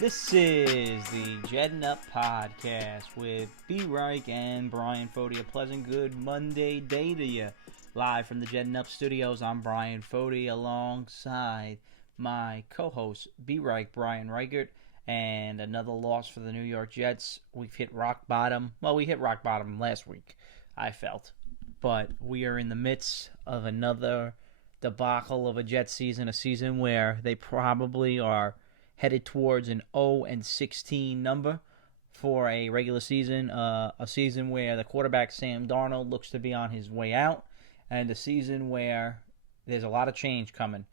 This is the Jetting Up Podcast with B-Reich and Bryan Foti. A pleasant good Monday day to you. Live from the Jetting Up Studios, I'm Bryan Foti alongside my co-host B-Reich, Brian Reichert, and another loss for the New York Jets. We've hit rock bottom. Well, we hit rock bottom last week, I felt. But we are in the midst of another debacle of a Jets season, a season where they probably are headed towards an 0-16 number for a regular season, a season where the quarterback Sam Darnold looks to be on his way out, and a season where there's a lot of change coming.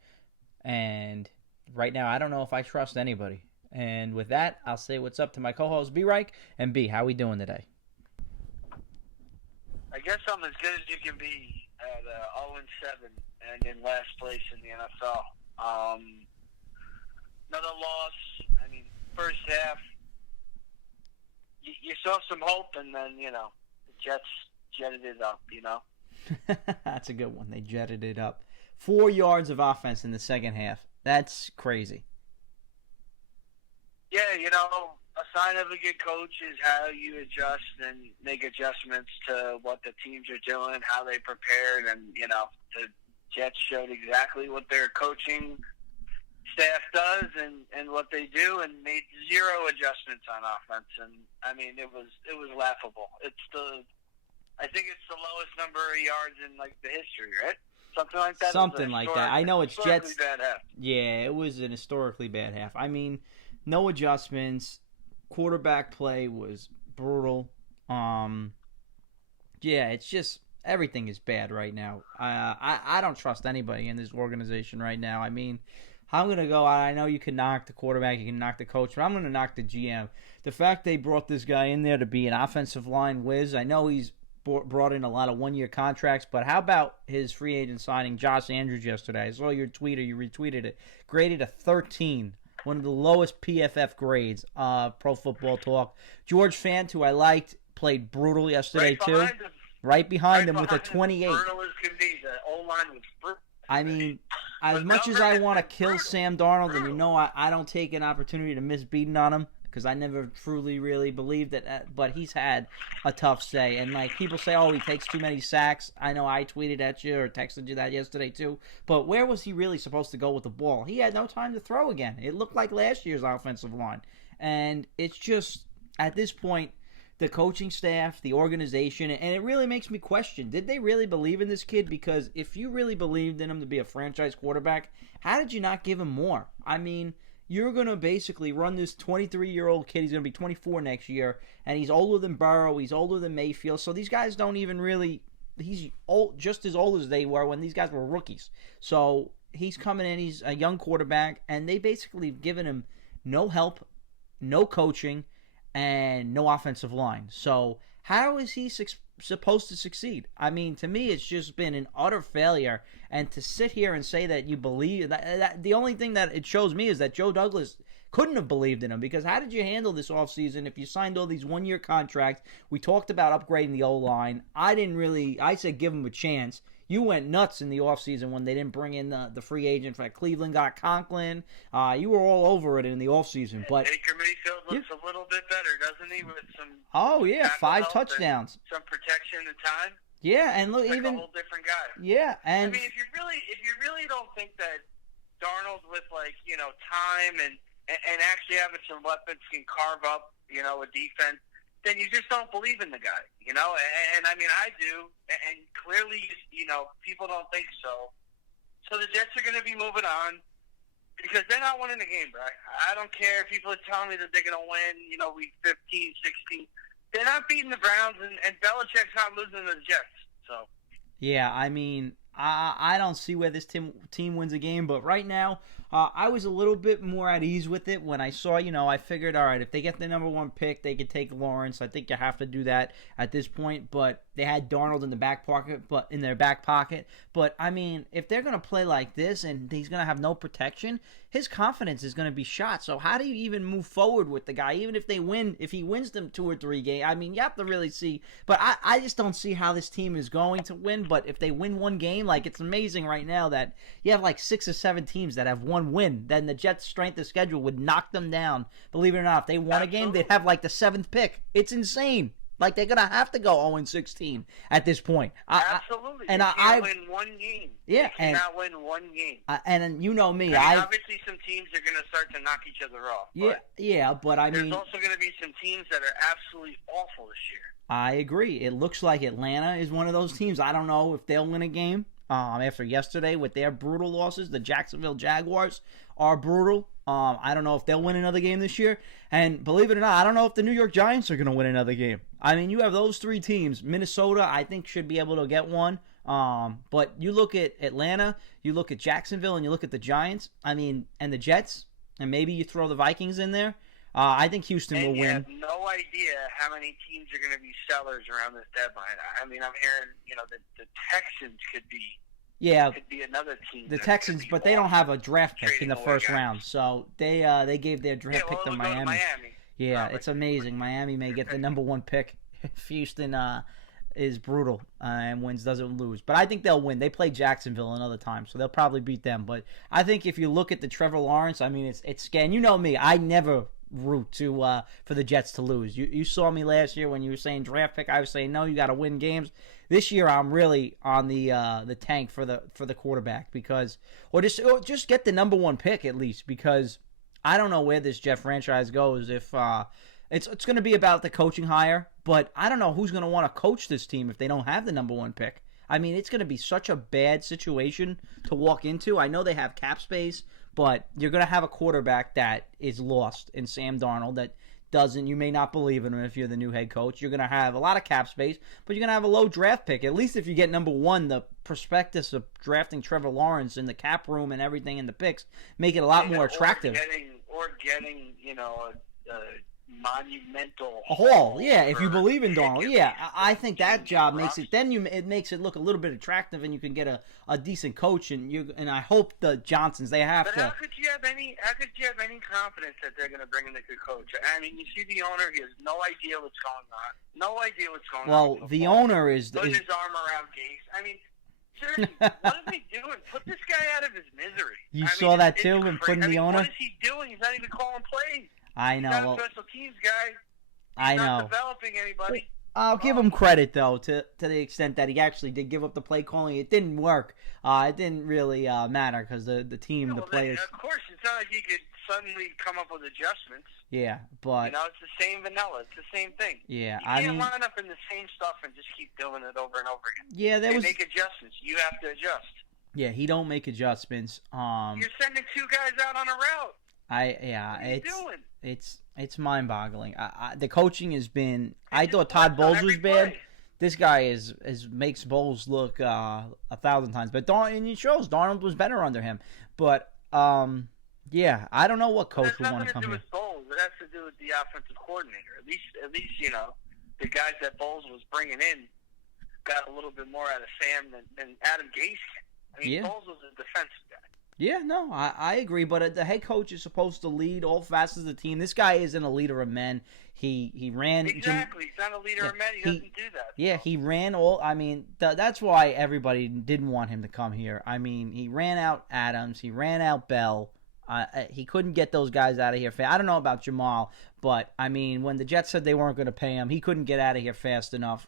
And right now, I don't know if I trust anybody. And with that, I'll say what's up to my co-host B-Reich. And B, how we doing today? I guess I'm as good as you can be at 0-7 and in last place in the NFL. Another loss. I mean, first half, you saw some hope, and then, the Jets jetted it up, That's a good one. They jetted it up. 4 yards of offense in the second half. That's crazy. Yeah, a sign of a good coach is how you adjust and make adjustments to what the teams are doing, how they prepared, and, the Jets showed exactly what their coaching staff does and what they do, and made zero adjustments on offense. And I mean, it was laughable. I think it's the lowest number of yards in the history, right? Something like that. Something like that. I know it's Jets. Bad half. Yeah, it was an historically bad half. I mean, no adjustments. Quarterback play was brutal. Yeah, it's just everything is bad right now. I don't trust anybody in this organization right now. I mean, I'm going to go, I know you can knock the quarterback, you can knock the coach, but I'm going to knock the GM. The fact they brought this guy in there to be an offensive line whiz, I know he's brought in a lot of one-year contracts, but how about his free agent signing, Josh Andrews, yesterday? I saw your tweet, or you retweeted it. Graded a 13, one of the lowest PFF grades, Pro Football Talk. George Fant, who I liked, played brutal yesterday, too. Right behind him with a 28. Brutal as can be. The O-line was brutal. I mean, as much as I want to kill Sam Darnold, and I don't take an opportunity to miss beating on him, because I never truly really believed that, but he's had a tough say. And people say, oh, he takes too many sacks. I know I tweeted at you or texted you that yesterday too, but where was he really supposed to go with the ball? He had no time to throw again. It looked like last year's offensive line. And it's just, at this point, the coaching staff, the organization, and it really makes me question, did they really believe in this kid? Because if you really believed in him to be a franchise quarterback, how did you not give him more? I mean, you're going to basically run this 23-year-old kid. He's going to be 24 next year, and he's older than Burrow. He's older than Mayfield. So these guys don't even really – he's just as old as they were when these guys were rookies. So he's coming in. He's a young quarterback, and they basically have given him no help, no coaching, and no offensive line. So how is he supposed to succeed? I mean, to me, it's just been an utter failure. And to sit here and say that you believe that the only thing that it shows me is that Joe Douglas couldn't have believed in him, because how did you handle this offseason if you signed all these one-year contracts? We talked about upgrading the O-line. I said give him a chance. You went nuts in the offseason when they didn't bring in the free agent. For Cleveland got Conklin. You were all over it in the offseason. But Baker Mayfield looks a little bit better, doesn't he? With some 5 touchdowns, some protection and time. Yeah, and look, even a whole different guy. Yeah, and I mean, if you really don't think that Darnold with time and actually having some weapons can carve up a defense, then you just don't believe in the guy, And I mean, I do, and clearly, people don't think so. So the Jets are going to be moving on because they're not winning the game, bro. I don't care if people are telling me that they're going to win, week 15, 16. They're not beating the Browns, and Belichick's not losing to the Jets. So. Yeah, I mean, I don't see where this team wins a game, but right now, I was a little bit more at ease with it when I saw, I figured, all right, if they get the number 1 pick, they could take Lawrence. I think you have to do that at this point, but they had Darnold in their back pocket. But I mean, if they're going to play like this and he's going to have no protection, his confidence is going to be shot. So how do you even move forward with the guy? Even if he wins them 2 or 3 games, I mean, you have to really see. But I just don't see how this team is going to win. But if they win 1 game, Like, it's amazing right now that you have like 6 or 7 teams that have one win. Then the Jets' strength of schedule would knock them down. Believe it or not, if they won a game, they'd have like the 7th pick. It's insane. Like, they're going to have to go 0-16 at this point. Absolutely. And you can't win one game. Yeah. You cannot win one game. And you know me. Obviously, some teams are going to start to knock each other off. But I mean... There's also going to be some teams that are absolutely awful this year. I agree. It looks like Atlanta is one of those teams. I don't know if they'll win a game. After yesterday with their brutal losses, the Jacksonville Jaguars are brutal. I don't know if they'll win another game this year. And believe it or not, I don't know if the New York Giants are going to win another game. I mean, you have those 3 teams. Minnesota, I think, should be able to get one. But you look at Atlanta, you look at Jacksonville, and you look at the Giants. I mean, and the Jets, and maybe you throw the Vikings in there. I think Houston will win. And you have no idea how many teams are going to be sellers around this deadline. I mean, I'm hearing, the Texans could be another team. The Texans, but they don't have a draft pick in the first round, so they gave their draft pick to Miami. Yeah, it's amazing. Miami may get the number 1 pick if Houston is brutal and doesn't lose. But I think they'll win. They play Jacksonville another time, so they'll probably beat them. But I think if you look at the Trevor Lawrence, I mean, it's scary. You know me, I never root for the Jets to lose. You saw me last year when you were saying draft pick. I was saying no, you got to win games. This year I'm really on the tank for the quarterback or just get the number 1 pick at least, because I don't know where this Jet franchise goes if it's going to be about the coaching hire, but I don't know who's going to want to coach this team if they don't have the number 1 pick. I mean, it's going to be such a bad situation to walk into. I know they have cap space, but you're going to have a quarterback that is lost in Sam Darnold that you may not believe in him if you're the new head coach. You're going to have a lot of cap space, but you're going to have a low draft pick. At least if you get number 1, the prospectus of drafting Trevor Lawrence in the cap room and everything in the picks make it a lot more attractive. Or getting a monumental haul. Yeah, if you believe in Darnold. Yeah, I think that job makes it. Then it makes it look a little bit attractive, and you can get a decent coach. And I hope the Johnsons How could you have any confidence that they're going to bring in a good coach? I mean, you see the owner; he has no idea what's going on. No idea what's going on. Well, the owner is putting his arm around Gase. I mean, seriously, what is he doing? Put this guy out of his misery. You saw that too, and putting the owner. What is he doing? He's not even calling plays. I know. He's not a special teams guy. He's not developing anybody. I'll give him credit, though, to the extent that he actually did give up the play calling. It didn't work. It didn't really matter because the team, the players. Of course, it's not like he could suddenly come up with adjustments. Yeah, but it's the same vanilla. It's the same thing. Yeah, you can't line up in the same stuff and just keep doing it over and over again. Yeah, they make adjustments. You have to adjust. Yeah, he don't make adjustments. You're sending 2 guys out on a route. What are you doing? It's mind-boggling. The coaching has been. I thought Todd Bowles was bad. This guy makes Bowles look 1,000 times. But and it shows Darnold was better under him. But yeah, I don't know what coach would want to come here. It has nothing to do with Bowles. It has to do with the offensive coordinator. At least the guys that Bowles was bringing in got a little bit more out of Sam than Adam Gase. I mean, Bowles was a defensive guy. Yeah, no, I agree. But the head coach is supposed to lead all facets of the team. This guy isn't a leader of men. He ran. Exactly. He's not a leader of men. He doesn't do that. Yeah, he ran all. I mean, that's why everybody didn't want him to come here. I mean, he ran out Adams. He ran out Bell. He couldn't get those guys out of here fast. I don't know about Jamal, but, I mean, when the Jets said they weren't going to pay him, he couldn't get out of here fast enough.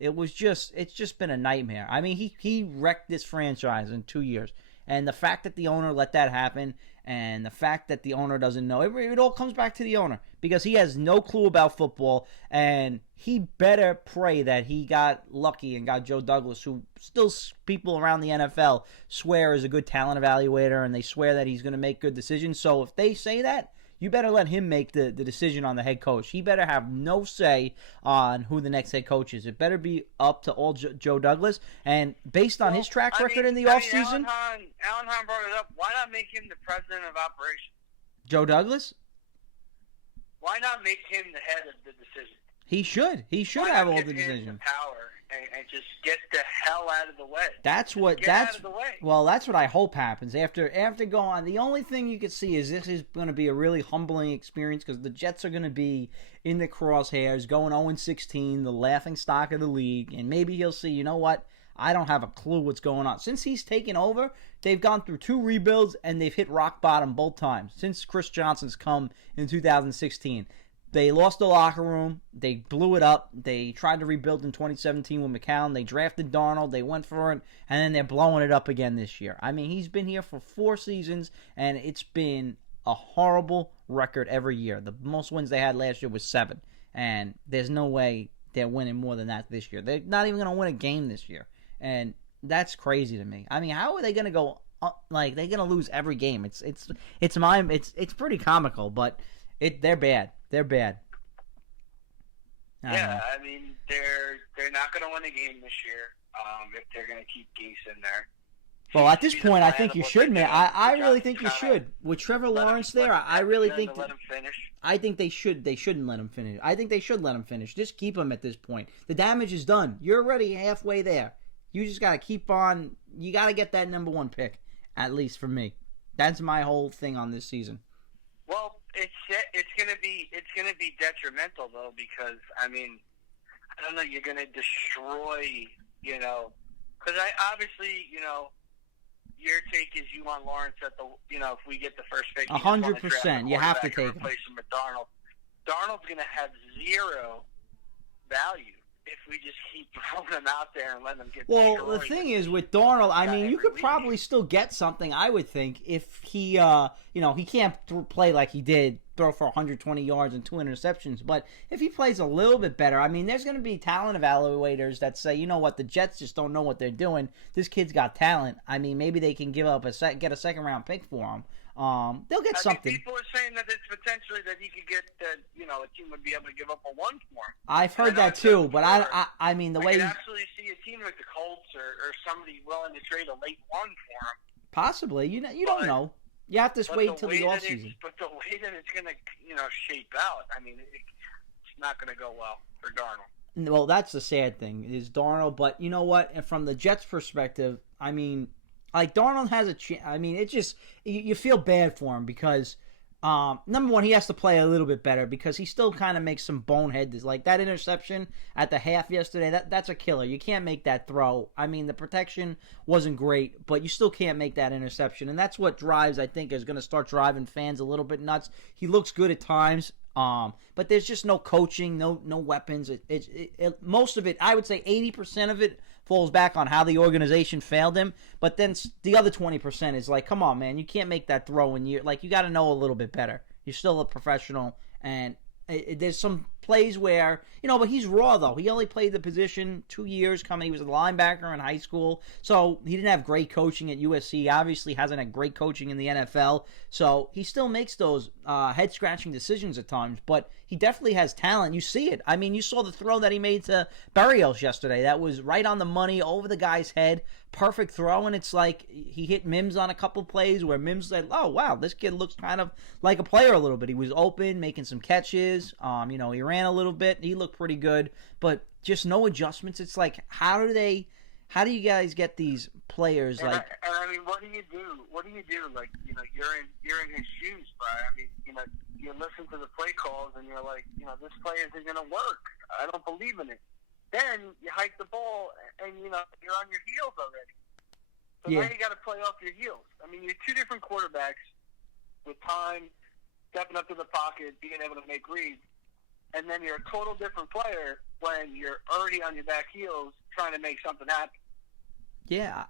It's just been a nightmare. I mean, he wrecked this franchise in 2 years. And the fact that the owner let that happen, and the fact that the owner doesn't know, it all comes back to the owner, because he has no clue about football, and he better pray that he got lucky and got Joe Douglas, who still people around the NFL swear is a good talent evaluator, and they swear that he's going to make good decisions. So if they say that, you better let him make the decision on the head coach. He better have no say on who the next head coach is. It better be up to all Joe Douglas. And based on his track record in the offseason... Alan Hahn brought it up. Why not make him the president of operations? Joe Douglas? Why not make him the head of the decision? He should. He should have all the decisions. The power and just get the hell out of the way. Out of the way. Well, that's what I hope happens after going on. The only thing you could see is this is going to be a really humbling experience, because the Jets are going to be in the crosshairs, going 0-16, the laughing stock of the league, and maybe he'll see, you know what? I don't have a clue what's going on. Since he's taken over, they've gone through 2 rebuilds, and they've hit rock bottom both times. Since Chris Johnson's come in 2016. They lost the locker room. They blew it up. They tried to rebuild in 2017 with McCown. They drafted Darnold. They went for it, and then they're blowing it up again this year. I mean, he's been here for 4 seasons, and it's been a horrible record every year. The most wins they had last year was 7, and there's no way they're winning more than that this year. They're not even going to win a game this year, and that's crazy to me. I mean, how are they going to go like they're going to lose every game? It's pretty comical, but they're bad. They're bad. I mean, they're not going to win a game this year if they're going to keep Gase in there. Well, at this point, I think you should, man. I really think you should. With Trevor Lawrence there, I really think let him finish. I think they should. They shouldn't let him finish. I think they should let him finish. Just keep him at this point. The damage is done. You're already halfway there. You just got to keep on. You got to get that number 1 pick, at least for me. That's my whole thing on this season. Well, it's gonna be detrimental though, because I mean, I don't know, you're gonna destroy, because I obviously, your take is you want Lawrence at the, if we get the first pick, 100%, you have to take him. Replace him with Darnold. Darnold's gonna have 0 value if we just keep throwing him out there and letting him get destroyed. Well, the thing is with Darnold, I mean, you could probably still get something, I would think, if he, he can't play like he did, throw for 120 yards and 2 interceptions, but if he plays a little bit better, I mean, there's going to be talent evaluators that say, you know what, the Jets just don't know what they're doing. This kid's got talent. I mean, maybe they can get a second-round pick for him. They'll get something. People are saying that it's potentially that he could get that. A team would be able to give up a 1 for him. I've heard that too, but I mean the way. I could actually see a team like the Colts or somebody willing to trade a late 1 for him. Possibly, you don't know. You have to wait until the offseason. But the way that it's going to shape out, I mean, it's not going to go well for Darnold. Well, that's the sad thing is Darnold. But you know what? And from the Jets' perspective, I mean. Like, Darnold has a chance. I mean, it just, you feel bad for him because, number one, he has to play a little bit better because he still kind of makes some boneheads. Like, that interception at the half yesterday, that's a killer. You can't make that throw. I mean, the protection wasn't great, but you still can't make that interception. And that's what I think, is going to start driving fans a little bit nuts. He looks good at times. But there's just no coaching, no weapons. Most of it, I would say 80% of it falls back on how the organization failed him. But then the other 20% is like, come on, man, you can't make that throw you got to know a little bit better. You're still a professional, and there's some plays where, but he's raw, though. He only played the position 2 years coming. He was a linebacker in high school, so he didn't have great coaching at USC. Obviously hasn't had great coaching in the NFL, so he still makes those head-scratching decisions at times, but he definitely has talent. You see it. I mean, you saw the throw that he made to Berrios yesterday. That was right on the money, over the guy's head. Perfect throw, and it's like he hit Mims on a couple plays where Mims said, oh, wow, this kid looks kind of like a player a little bit. He was open, making some catches. He ran a little bit. He looked pretty good, but just no adjustments. It's like, how do you guys get these players I mean, what do you do? Like, you're in his shoes, Bryan. I mean, you listen to the play calls and you're like, this play isn't going to work. I don't believe in it. Then you hike the ball and, you're on your heels already. So now you got to play off your heels. I mean, you're 2 different quarterbacks with time, stepping up to the pocket, being able to make reads. And then you're a total different player when you're already on your back heels trying to make something happen. Yeah,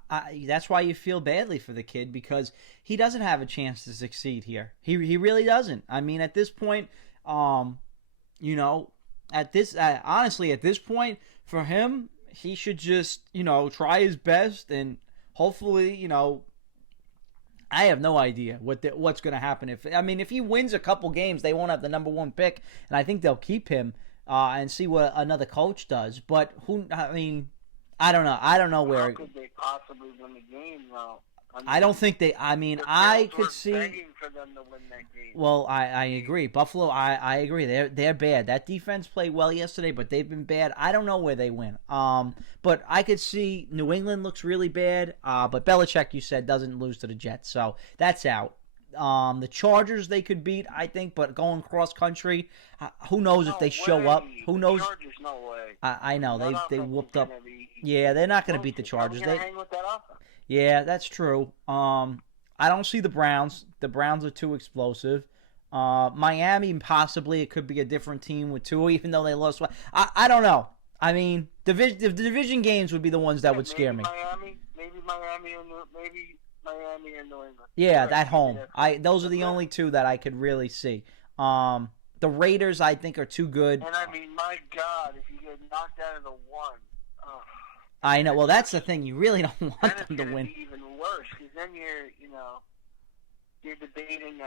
that's why you feel badly for the kid, because he doesn't have a chance to succeed here. He really doesn't. I mean, at this point, honestly, at this point, for him, he should just, try his best, and hopefully, I have no idea what's going to happen. If he wins a couple games, they won't have the number 1 pick, and I think they'll keep him and see what another coach does. But I don't know. I don't know where. How could they possibly win the game, though? I don't think they. I could see. Begging for them to win that game. Well, I agree. Buffalo, I agree. They're bad. That defense played well yesterday, but they've been bad. I don't know where they win. But I could see New England looks really bad. But Belichick, you said, doesn't lose to the Jets, so that's out. The Chargers they could beat, I think, but going cross country, who knows if they show up? Who knows? The Chargers, no way. I know they whooped up. Yeah, they're not going to beat the Chargers. Hang with that offense. Yeah, that's true. I don't see the Browns. The Browns are too explosive. Miami, possibly it could be a different team with Tua, even though they lost. I don't know. I mean, the division games would be the ones that would scare me. Maybe Miami and New England. Yeah, at home. Those are the only two that I could really see. The Raiders, I think, are too good. And I mean, my God, if you get knocked out of the one. I know. Well, that's the thing. You really don't want them to win. Be even worse, because then you're debating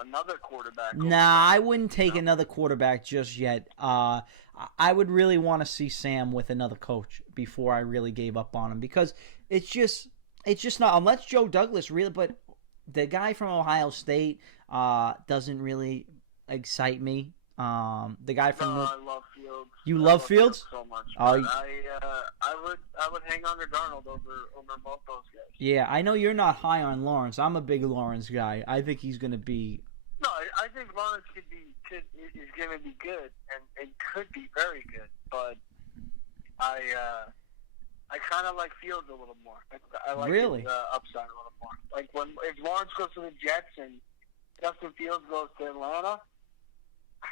another quarterback. Nah, I wouldn't take another quarterback just yet. I would really want to see Sam with another coach before I really gave up on him, because it's just not, unless Joe Douglas really. But the guy from Ohio State doesn't really excite me. The guy from I love Fields. You love Fields so much. Oh, I would hang on to Darnold over both those guys. Yeah, I know you're not high on Lawrence. I'm a big Lawrence guy. I think he's going to be. No, I think Lawrence is going to be good and could be very good, but I kind of like Fields a little more. I like his upside a little more. Like if Lawrence goes to the Jets and Justin Fields goes to Atlanta,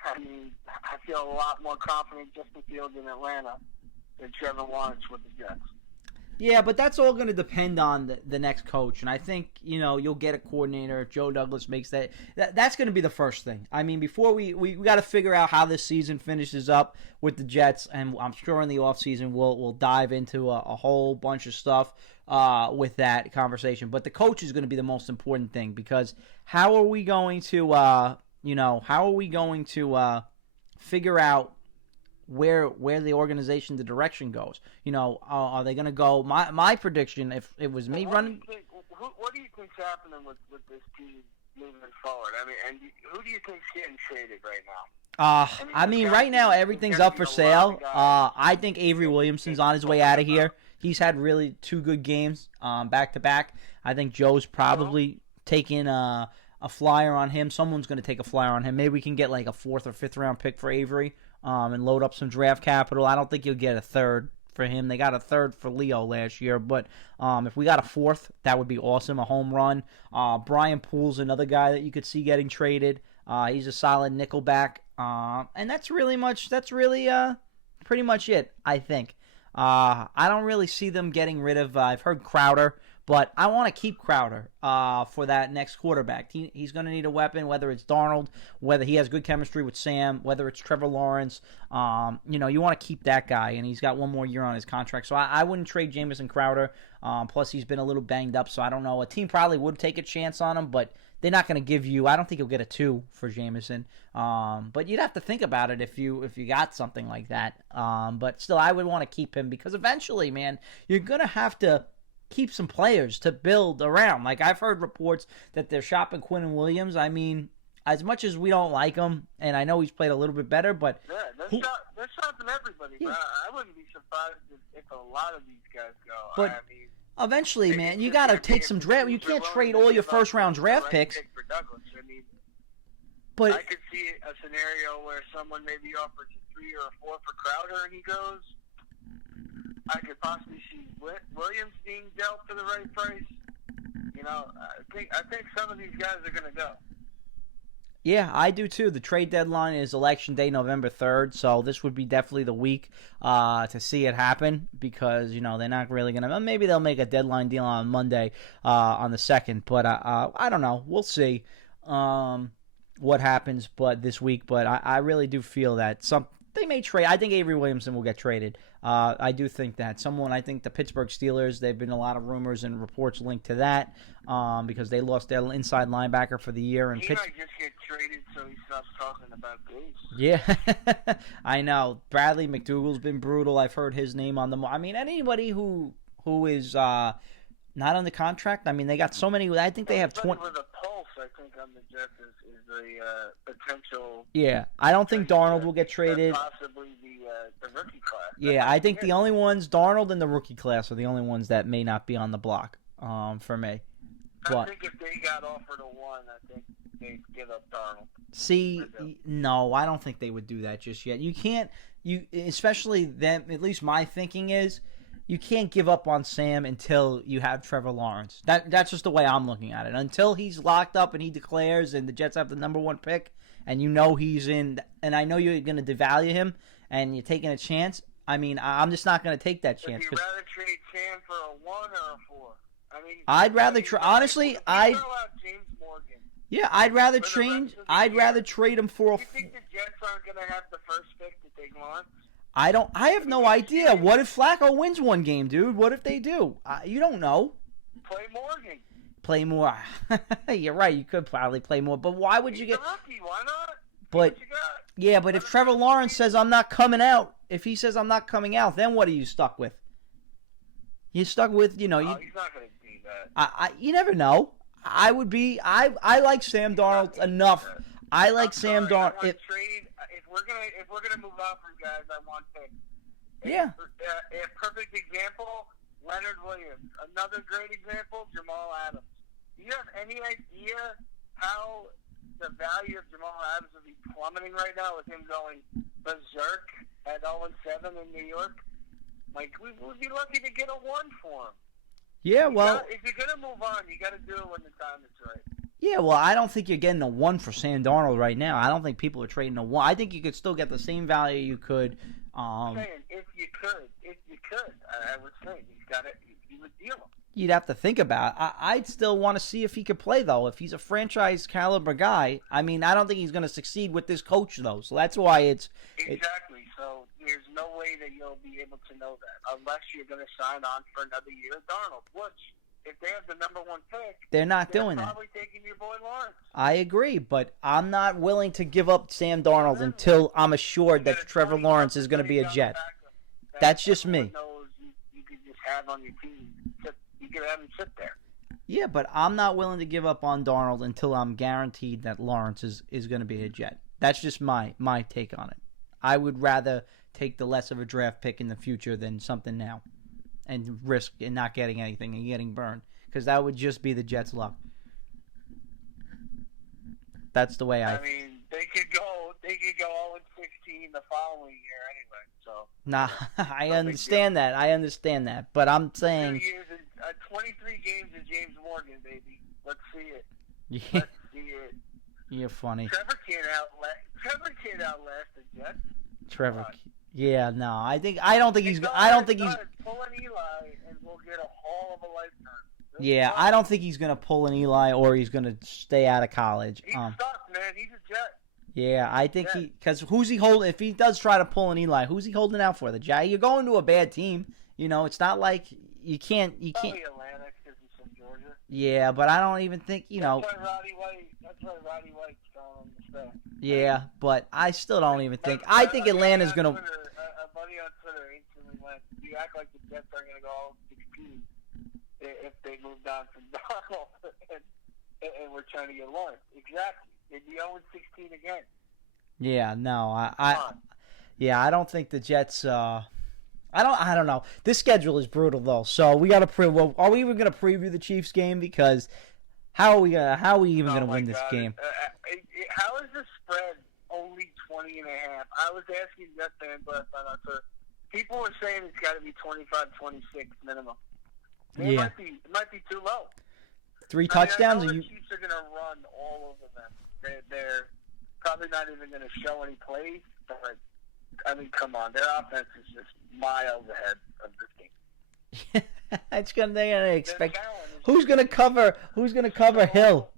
I mean, I feel a lot more confident Justin Fields in Atlanta than Trevor Lawrence with the Jets. Yeah, but that's all going to depend on the next coach. And I think, you'll get a coordinator. If Joe Douglas makes that's going to be the first thing. I mean, before we got to figure out how this season finishes up with the Jets. And I'm sure in the offseason we'll dive into a whole bunch of stuff with that conversation. But the coach is going to be the most important thing, because how are we going to figure out where the organization, the direction goes? Are they going to go? My prediction, if it was me running. What do you think's happening with this team moving forward? I mean, and who do you think's getting traded right now? I mean, right now everything's up for sale. I think Avery Williamson's on his way out of here. He's had really 2 good games back to back. I think Joe's probably taking a flyer on him. Someone's going to take a flyer on him. Maybe we can get like a 4th or 5th round pick for Avery and load up some draft capital. I don't think you'll get a 3rd for him. They got a 3rd for Leo last year, but if we got a 4th, that would be awesome, a home run. Bryan Poole's another guy that you could see getting traded. He's a solid nickelback, and that's pretty much it, I think. I don't really see them getting rid of. I've heard Crowder. But I want to keep Crowder for that next quarterback. He's going to need a weapon, whether it's Darnold, whether he has good chemistry with Sam, whether it's Trevor Lawrence. You want to keep that guy, and he's got 1 more year on his contract. So I wouldn't trade Jamison Crowder. Plus, he's been a little banged up, so I don't know. A team probably would take a chance on him, but they're not going to give you. I don't think you'll get a 2 for Jamison. But you'd have to think about it if you got something like that. But still, I would want to keep him, because eventually, man, you're going to have to keep some players to build around. Like, I've heard reports that they're shopping Quinnen Williams. I mean, as much as we don't like him, and I know he's played a little bit better, but yeah, they're shopping everybody. Yeah. But I wouldn't be surprised if a lot of these guys go. But I mean, eventually, man, you got to take some draft. You can't trade all your first-round draft picks. For Douglas. I mean, but I could see a scenario where someone maybe offers a 3 or a 4 for Crowder, and he goes. I could possibly see Williams being dealt for the right price. I think some of these guys are going to go. Yeah, I do too. The trade deadline is Election Day, November 3rd, so this would be definitely the week to see it happen, because, they're not really going to. Maybe they'll make a deadline deal on Monday on the 2nd, but I don't know. We'll see what happens this week, but I really do feel that they may trade. I think Avery Williamson will get traded. I do think that. I think the Pittsburgh Steelers, there have been a lot of rumors and reports linked to that because they lost their inside linebacker for the year. And he might just get traded so he stops talking about Gase. Yeah, I know. Bradley McDougal's been brutal. I've heard his name on the. I mean, anybody who is not on the contract. I mean, they got so many. I think they have 20. With a pulse, I think on the Jets is a potential. Yeah, I don't think Darnold will get traded. Possibly the rookie class. Yeah, I think the only ones, Darnold and the rookie class, are the only ones that may not be on the block for me. I think if they got offered a 1, I think they'd give up Darnold. See, no, I don't think they would do that just yet. You can't, especially them, at least my thinking is, you can't give up on Sam until you have Trevor Lawrence. That's just the way I'm looking at it. Until he's locked up and he declares and the Jets have the number 1 pick and you know he's in, and I know you're going to devalue him and you're taking a chance, I mean, I'm just not going to take that chance. Would you rather trade Sam for a 1 or a 4? I mean, I'd rather honestly, James Morgan. Yeah, I'd rather trade him for a. Do you think the Jets aren't going to have the first pick to take Lawrence? I have no idea. What if Flacco wins one game, dude? What if they do? You don't know. Play Morgan. Play more. You're right. You could probably play more, but why would you get? He's a rookie. Why not? But yeah, but if Trevor Lawrence says I'm not coming out, if he says I'm not coming out, then what are you stuck with? You're stuck with, you know. He's not going to do that. You never know. I would be. I like Sam Darnold enough. I like Sam Darnold. If we're gonna move on from guys, I want picks. Yeah. A perfect example, Leonard Williams. Another great example, Jamal Adams. Do you have any idea how the value of Jamal Adams would be plummeting right now with him going berserk at 0-7 in New York? Like, we would be lucky to get a 1 for him. Yeah, well, if you're gonna move on, you got to do it when the time is right. Yeah, well, I don't think you're getting a 1 for Sam Darnold right now. I don't think people are trading a 1. I think you could still get the same value you could. I'm saying if you could, I would say you would deal him. You'd have to think about it. I'd still want to see if he could play, though. If he's a franchise caliber guy, I mean, I don't think he's going to succeed with this coach, though. So that's why it's exactly. So there's no way that you'll be able to know that unless you're going to sign on for another year of Darnold. Which, if they have the number 1 pick, they're not doing that. Probably taking your boy Lawrence. I agree, but I'm not willing to give up Sam Darnold until I'm assured that Trevor Lawrence is going to be a Jet. That's just me. You could just have on your team. You could have him sit there. Yeah, but I'm not willing to give up on Darnold until I'm guaranteed that Lawrence is going to be a Jet. That's just my take on it. I would rather take the less of a draft pick in the future than something now and risk in not getting anything and getting burned, because that would just be the Jets' luck. That's the way I mean, they could go 0-16 the following year anyway. So nah, I understand that. But I'm saying 23 games of James Morgan, baby. Let's see it. Yeah. Let's see it. You're funny. Trevor can't outlast the Jets. Trevor. Yeah, no. I don't think he's. Pull an Eli, and we'll get a haul of a lifetime. Yeah, I don't think he's gonna pull an Eli or he's gonna stay out of college. He's stuck, man. He's a Jet. Yeah, I think because who's he holding? If he does try to pull an Eli, who's he holding out for? The Jags. You're going to a bad team. You know, it's not like you can't. Probably Atlanta because he's from Georgia. Yeah, but I don't even think That's why Roddy White's telling him to stay. Yeah, but I still don't even think. I think Atlanta's gonna. A buddy on Twitter instantly went, "You act like the Jets are gonna go 16 if they moved on from Donald and we're trying to get Lawrence." Exactly. They'd be 0-16 again. Yeah, no, I don't think the Jets. I don't know. This schedule is brutal though, so we got to Well, are we even gonna preview the Chiefs game? Because how are we even gonna win this game? How is the spread only 20.5? I was asking Jet fans last night on Twitter. People were saying it's got to be 25-26 minimum. It might be too low. 3 touchdowns. I know the Chiefs are going to run all over them. They're probably not even going to show any plays. But I mean, come on, their offense is just miles ahead of this team. They're gonna expect. Who's gonna cover Hill?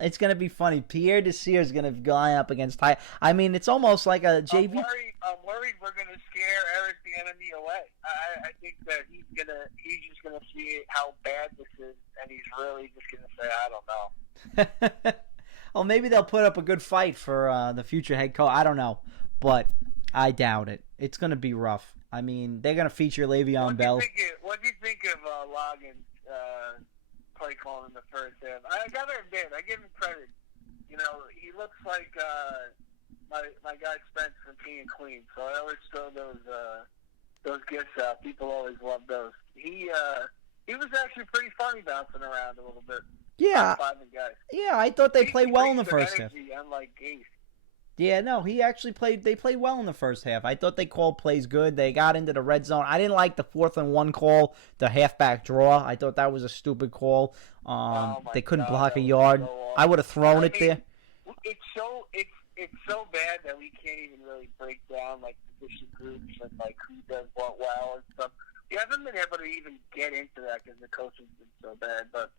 It's going to be funny. Pierre Desir is going to line up against Ty. I mean, it's almost like a JV. I'm worried we're going to scare Eric Bieniemy away. I think that he's just going to see how bad this is, and he's really just going to say, I don't know. Well, maybe they'll put up a good fight for the future head coach. I don't know, but I doubt it. It's going to be rough. I mean, they're going to feature Le'Veon Bell. What do you think of Logan's play calling in the first half? I gotta admit, I give him credit. You know, he looks like my guy Spence from King and Queen. So I always throw those gifts out. People always love those. He He was actually pretty funny bouncing around a little bit. Yeah, High-fiving guys. yeah. I thought they played well in the brings first half. energy, unlike Gase. Yeah, no, he actually played. They played well in the first half. I thought they called plays good. They got into the red zone. I didn't like the 4th-and-1 call, the halfback draw. I thought that was a stupid call. They couldn't block a yard. So I would have thrown it there. It's so bad that we can't even really break down like position groups and like who does what well and stuff. We haven't been able to even get into that because the coaching's been so bad. But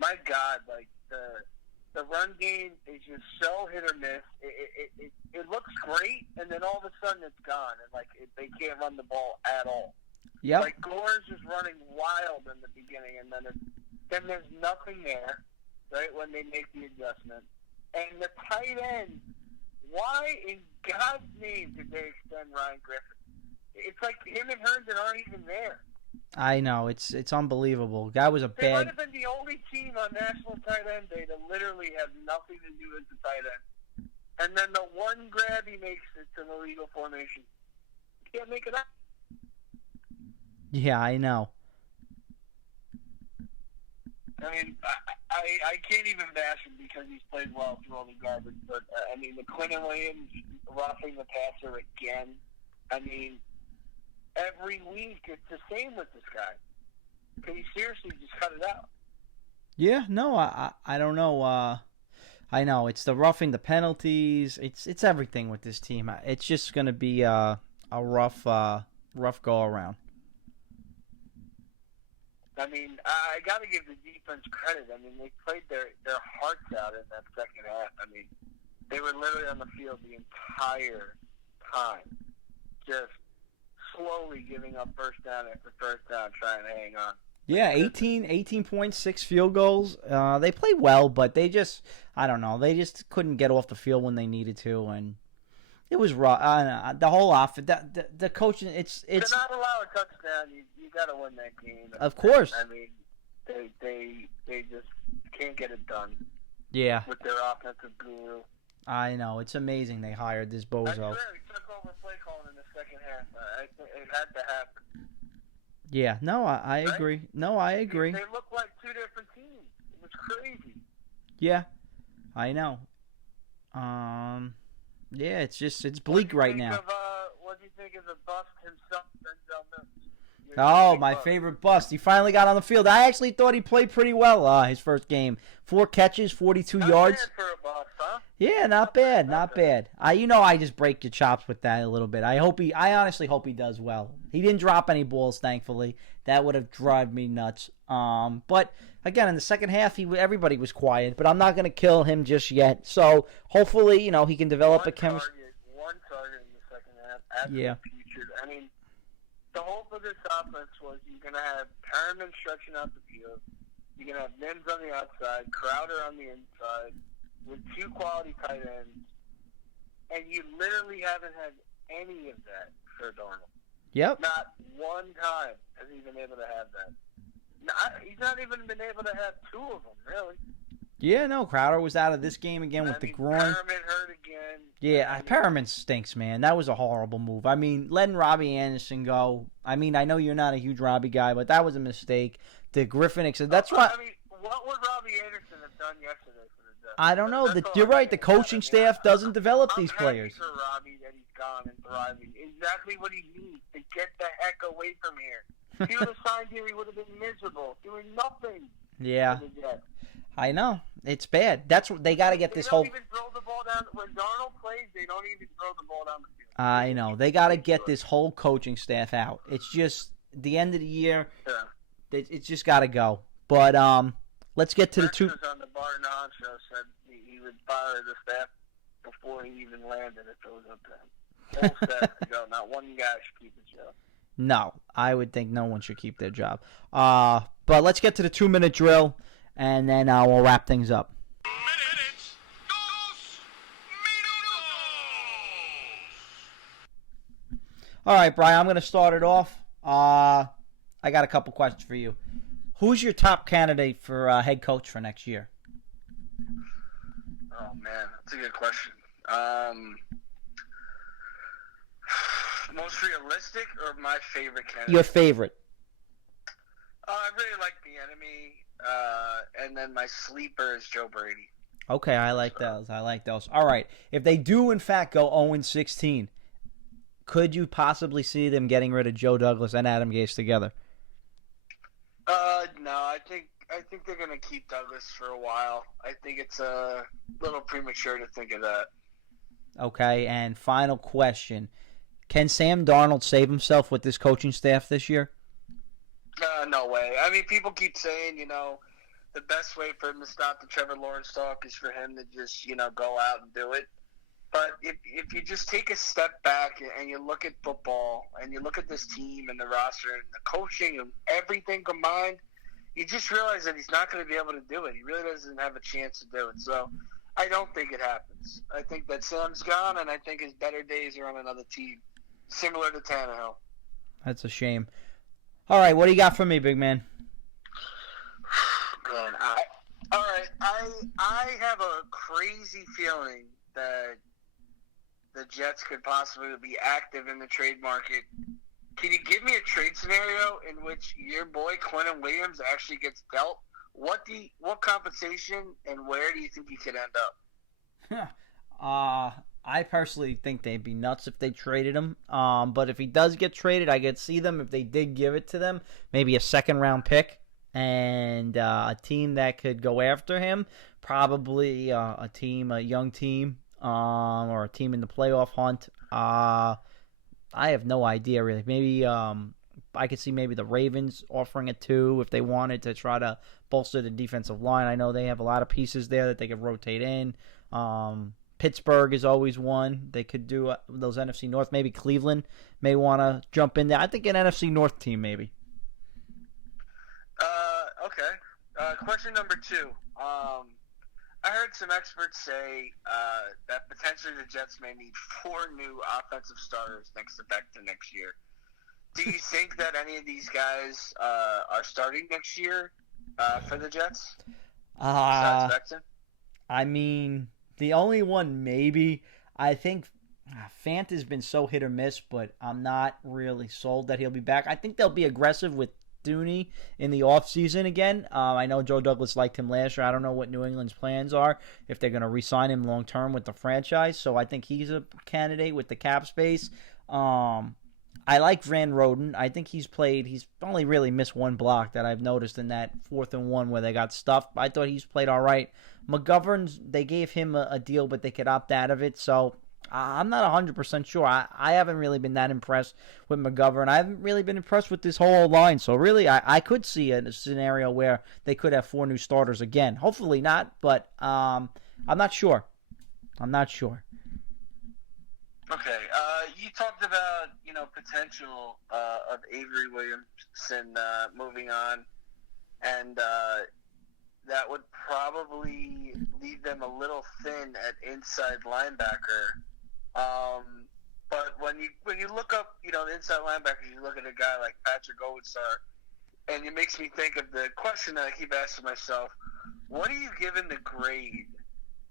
my God, like the run game is just so hit or miss. It looks great, and then all of a sudden it's gone, and like they can't run the ball at all. Yep. Like Gore's just running wild in the beginning, and then there's nothing there, right? When they make the adjustment, and the tight end. Why in God's name did they extend Ryan Griffin? It's like him and Herndon aren't even there. I know, it's unbelievable. That was a They might bad. have been the only team on National Tight End Day to literally have nothing to do with the tight end. And then the one grab he makes it to the legal formation. He can't make it up. Yeah, I know. I mean, I can't even bash him because he's played well through all the garbage. But, I mean, the Quinton Williams roughing the passer again. I mean, every week it's the same with this guy. Can you seriously just cut it out? Yeah, no, I don't know. I know it's the roughing, the penalties. It's everything with this team. It's just gonna be a rough go around. I mean, I got to give the defense credit. I mean, they played their hearts out in that second half. I mean, they were literally on the field the entire time, just slowly giving up first down after first down, trying to hang on. Yeah, 18.6 field goals. They played well, but they just, I don't know, they just couldn't get off the field when they needed to, and it was rough. The whole offense, the coaching, it's. To not allow a touchdown, you got to win that game. Of course. I mean, they just can't get it done. Yeah. With their offensive guru. I know, it's amazing they hired this bozo. I swear, he took over play calling in the second half. It had to happen. Yeah, no, I agree. Right? No, I agree. They look like two different teams. It was crazy. Yeah, I know. Yeah, it's bleak right now. What do you think of the bust himself, Denzel Mims? Oh, my favorite bust. He finally got on the field. I actually thought he played pretty well his first game. 4 catches, 42 yards. Not bad for a bust, huh? Yeah, not bad, not bad. I just break your chops with that a little bit. I honestly hope he does well. He didn't drop any balls, thankfully. That would have driven me nuts. But again, in the second half, everybody was quiet. But I'm not going to kill him just yet. So hopefully, he can develop a chemistry. One target in the second half. Absolutely putrid. I mean, the hope of this offense was you're going to have Perriman stretching out the field. You're going to have Mims on the outside, Crowder on the inside, with 2 quality tight ends. And you literally haven't had any of that for Darnold. Yep. Not one time has he been able to have that. He's not even been able to have 2 of them, really. Yeah, no, Crowder was out of this game again with the groin. Perriman hurt again. Yeah, Perriman stinks, man. That was a horrible move. I mean, letting Robbie Anderson go. I mean, I know you're not a huge Robbie guy, but that was a mistake. The Griffin, that's why. I mean, what would Robbie Anderson have done yesterday for the Jets? I don't know. You're right. The coaching staff doesn't develop these players. I'm happy for Robbie that he's gone and thriving. Exactly what he needs to get the heck away from here. If he would have signed here, he would have been miserable, doing nothing. Yeah. I know. It's bad. That's what they got to get this whole. They don't even throw the ball down. When Darnold plays, they don't even throw the ball down the field. I know. They got to get this whole coaching staff out. It's just the end of the year. Yeah. It's just got to go. But let's get to the 2. On the Barton Hahn show said he would fire the staff before he even landed if it was up to him. Whole staff to go. Not one guy should keep his job. No, I would think no one should keep their job. But let's get to the 2-minute drill, and then we'll wrap things up. All right, Bryan, I'm going to start it off. I got a couple questions for you. Who's your top candidate for head coach for next year? Oh, man, that's a good question. Most realistic or my favorite candidate? Your favorite. I really like the enemy, and then my sleeper is Joe Brady. Okay, I like those. I like those. All right. If they do, in fact, go 0-16, could you possibly see them getting rid of Joe Douglas and Adam Gase together? No, I think they're gonna keep Douglas for a while. I think it's a little premature to think of that. Okay, and final question. Can Sam Darnold save himself with this coaching staff this year? No way. I mean, people keep saying, the best way for him to stop the Trevor Lawrence talk is for him to just, go out and do it. But if you just take a step back and you look at football and you look at this team and the roster and the coaching and everything combined, you just realize that he's not going to be able to do it. He really doesn't have a chance to do it. So I don't think it happens. I think that Sam's gone, and I think his better days are on another team, similar to Tannehill. That's a shame. All right, what do you got for me, big man? Man, I have a crazy feeling that the Jets could possibly be active in the trade market. Can you give me a trade scenario in which your boy Quentin Williams actually gets dealt? What compensation and where do you think he could end up? I personally think they'd be nuts if they traded him. But if he does get traded, I could see them, if they did give it to them, maybe a second-round pick and a team that could go after him. Probably a young team, or a team in the playoff hunt. I have no idea, really. Maybe I could see maybe the Ravens offering it too if they wanted to try to bolster the defensive line. I know they have a lot of pieces there that they could rotate in. Pittsburgh is always one. They could do those NFC North. Maybe Cleveland may want to jump in there. I think an NFC North team maybe. Okay. Question number 2. I heard some experts say that potentially the Jets may need 4 new offensive starters back to next year. Do you think that any of these guys are starting next year for the Jets? Besides Becton? I mean, the only one maybe, I think Fant has been so hit or miss, but I'm not really sold that he'll be back. I think they'll be aggressive with Dooney in the offseason again. I know Joe Douglas liked him last year. I don't know what New England's plans are, if they're going to re-sign him long-term with the franchise. So I think he's a candidate with the cap space. I like Van Roden. I think he's only really missed one block that I've noticed in that 4th and 1 where they got stuffed. I thought he's played all right. McGovern, they gave him a deal, but they could opt out of it. So I'm not 100% sure. I haven't really been that impressed with McGovern. I haven't really been impressed with this whole line. So really, I could see a scenario where they could have 4 new starters again. Hopefully not, but I'm not sure. Okay. You talked about, potential of Avery Williamson moving on, and that would probably leave them a little thin at inside linebacker. But when you look up, the inside linebackers, you look at a guy like Patrick Owenstar, and it makes me think of the question that I keep asking myself: what are you giving the grade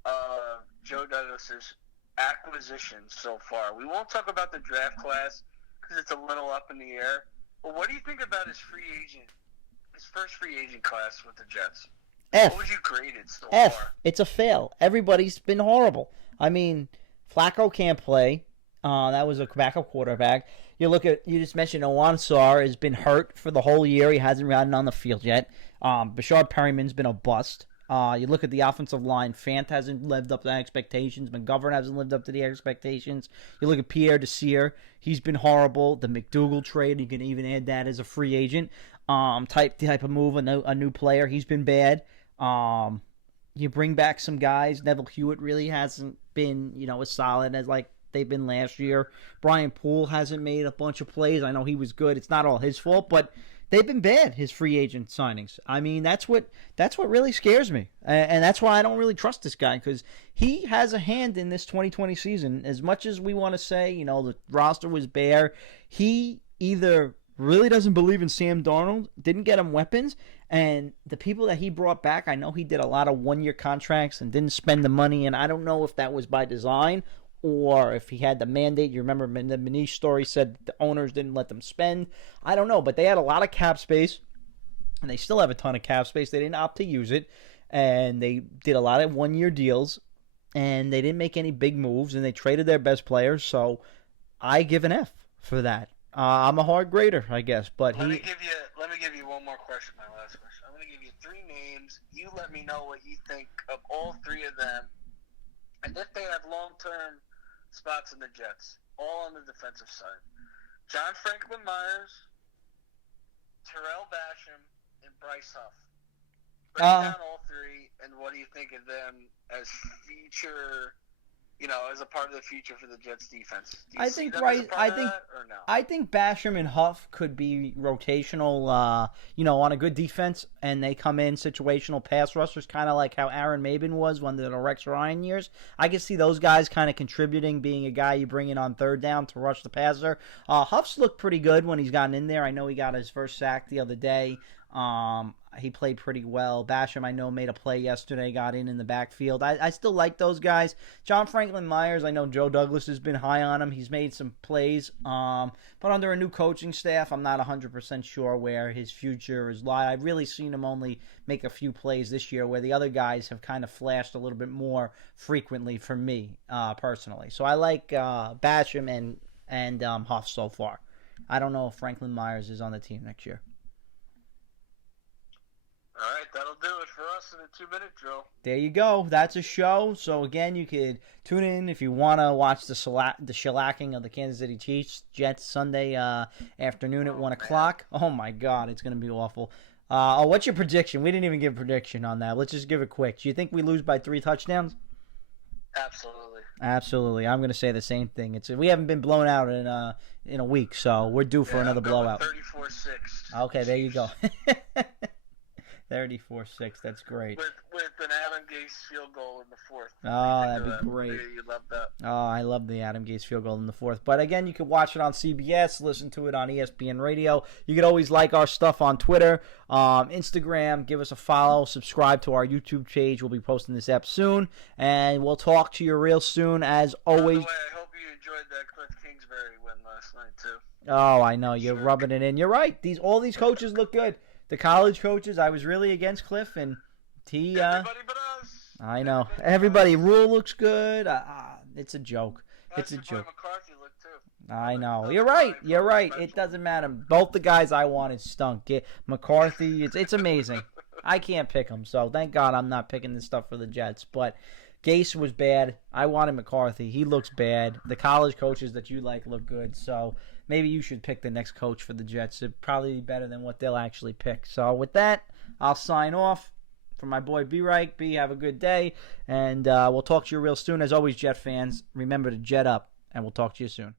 of Joe Douglas's acquisitions so far? We won't talk about the draft class because it's a little up in the air. But what do you think about his first free agent class with the Jets? F. What would you grade it so F. far? It's a fail. Everybody's been horrible. I mean, Flacco can't play. That was a backup quarterback. You just mentioned Owansar has been hurt for the whole year. He hasn't gotten on the field yet. Bashard Perryman's been a bust. You look at the offensive line. Fant hasn't lived up to the expectations. McGovern hasn't lived up to the expectations. You look at Pierre Desir. He's been horrible. The McDougal trade, you can even add that as a free agent type of move, a new player. He's been bad. You bring back some guys. Neville Hewitt really hasn't been, as solid as like they've been last year. Brian Poole hasn't made a bunch of plays. I know he was good. It's not all his fault, but they've been bad, his free agent signings. I mean, that's what really scares me. And that's why I don't really trust this guy, because he has a hand in this 2020 season. As much as we want to say, the roster was bare, he either really doesn't believe in Sam Darnold, didn't get him weapons, and the people that he brought back, I know he did a lot of one-year contracts and didn't spend the money, and I don't know if that was by design or if he had the mandate. You remember the Manish story said the owners didn't let them spend. I don't know, but they had a lot of cap space. and they still have a ton of cap space. They didn't opt to use it, and they did a lot of one-year deals, and they didn't make any big moves, and they traded their best players. So I give an F for that. I'm a hard grader, I guess, but let me give you one more question. My last question. I'm going to give you 3 names. You let me know what you think of all 3 of them, and if they have long-term spots in the Jets, all on the defensive side. John Franklin Myers, Terrell Basham, and Bryce Huff. Break down all 3, and what do you think of them as future, as a part of the future for the Jets defense? Do you see them as a part of that, or no? I think Basham and Huff could be rotational, on a good defense, and they come in situational pass rushers, kind of like how Aaron Maben was one of the Rex Ryan years. I can see those guys kind of contributing, being a guy you bring in on third down to rush the passer. Huff's looked pretty good when he's gotten in there. I know he got his first sack the other day. He played pretty well. Basham, I know, made a play yesterday, got in the backfield. I still like those guys. John Franklin Myers, I know Joe Douglas has been high on him. He's made some plays. But under a new coaching staff, I'm not 100% sure where his future is lie. I've really seen him only make a few plays this year where the other guys have kind of flashed a little bit more frequently for me, personally. So I like Basham and Huff so far. I don't know if Franklin Myers is on the team next year. All right, that'll do it for us in a 2-minute drill. There you go. That's a show. So, again, you could tune in if you want to watch the shellacking of the Kansas City Chiefs Jets Sunday afternoon at 1 o'clock. Oh, my God. It's going to be awful. What's your prediction? We didn't even give a prediction on that. Let's just give it quick. Do you think we lose by 3 touchdowns? Absolutely. Absolutely. I'm going to say the same thing. We haven't been blown out in a week, so we're due for another blowout. 34-6. Okay, there you go. 34-6. That's great. With an Adam Gase field goal in the 4th. Oh, that'd be great. You love that. Oh, I love the Adam Gase field goal in the 4th. But again, you can watch it on CBS, listen to it on ESPN Radio. You can always like our stuff on Twitter, Instagram. Give us a follow. Subscribe to our YouTube page. We'll be posting this app soon. And we'll talk to you real soon, as always. By the way, I hope you enjoyed that Cliff Kingsbury win last night, too. Oh, I know. You're rubbing it in. You're right. All these coaches look good. The college coaches, I was really against Cliff, and he... Everybody but us. I know. Everybody. Rule looks good. It's a joke. It's a joke. McCarthy looked too. I know. You're right. You're right. It doesn't matter. Both the guys I wanted stunk. McCarthy, it's amazing. I can't pick him, so thank God I'm not picking this stuff for the Jets. But Gase was bad. I wanted McCarthy. He looks bad. The college coaches that you like look good, so... Maybe you should pick the next coach for the Jets. It'd probably be better than what they'll actually pick. So with that, I'll sign off. For my boy B-Reich, B, have a good day. And we'll talk to you real soon. As always, Jet fans, remember to jet up. And we'll talk to you soon.